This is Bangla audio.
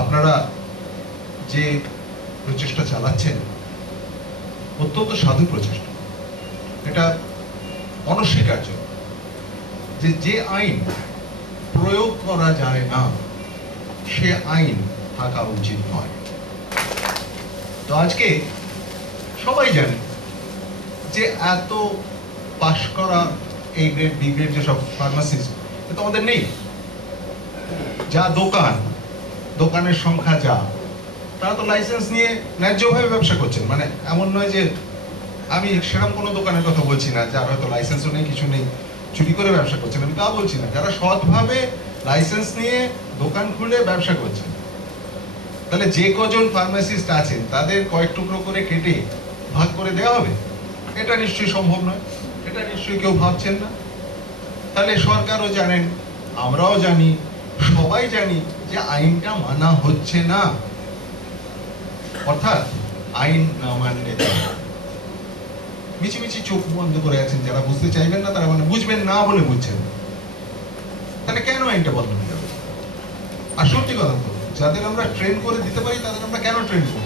আপনারা যে প্রচেষ্টা চালাচ্ছেন অত্যন্ত সাধু প্রচেষ্টা, এটা অনস্বীকার্য যে যে আইন প্রয়োগ করা যায় না সে আইন থাকা উচিত নয়। তো আজকে সবাই জানে যে এত পাশ করা এই গ্রেড বি গ্রেড যেসব ফার্মাসিস্ট তো আমাদের নেই। যা দোকানের সংখ্যা যা, তারা তো লাইসেন্স নিয়ে ন্যায্যভাবে ব্যবসা করছেন। মানে এমন নয় যে, আমি সেরকম কোনো দোকানের কথা বলছি না যার হয়তো লাইসেন্সও নেই, কিছু নেই, চুরি করে ব্যবসা করছেন, আমি তা বলছি না। যারা সৎভাবে লাইসেন্স নিয়ে দোকান খুলে ব্যবসা করছেন, তাহলে যে কজন ফার্মাসিস্ট আছেন তাদের কয়েক টুকরো করে কেটে ভাগ করে দেওয়া হবে? এটা নিশ্চয়ই সম্ভব নয়, এটা নিশ্চয়ই কেউ ভাবছেন না। তাহলে সরকারও জানেন, আমরাও জানি, সবাই জানি যে আইনটা মানা হচ্ছে না। অর্থাৎ আইন না মানলে মিছিমিছি চোখ বন্ধ করে আছেন। যারা বুঝতে চাইবেন না তারা মানে বুঝবেন না বলে বুঝছেন। তাহলে কেন আইনটা বন্ধ হয়ে যাবে? আর সত্যি কথা তো, যাদের আমরা ট্রেন করে দিতে পারি তাদের আমরা কেন ট্রেন করব?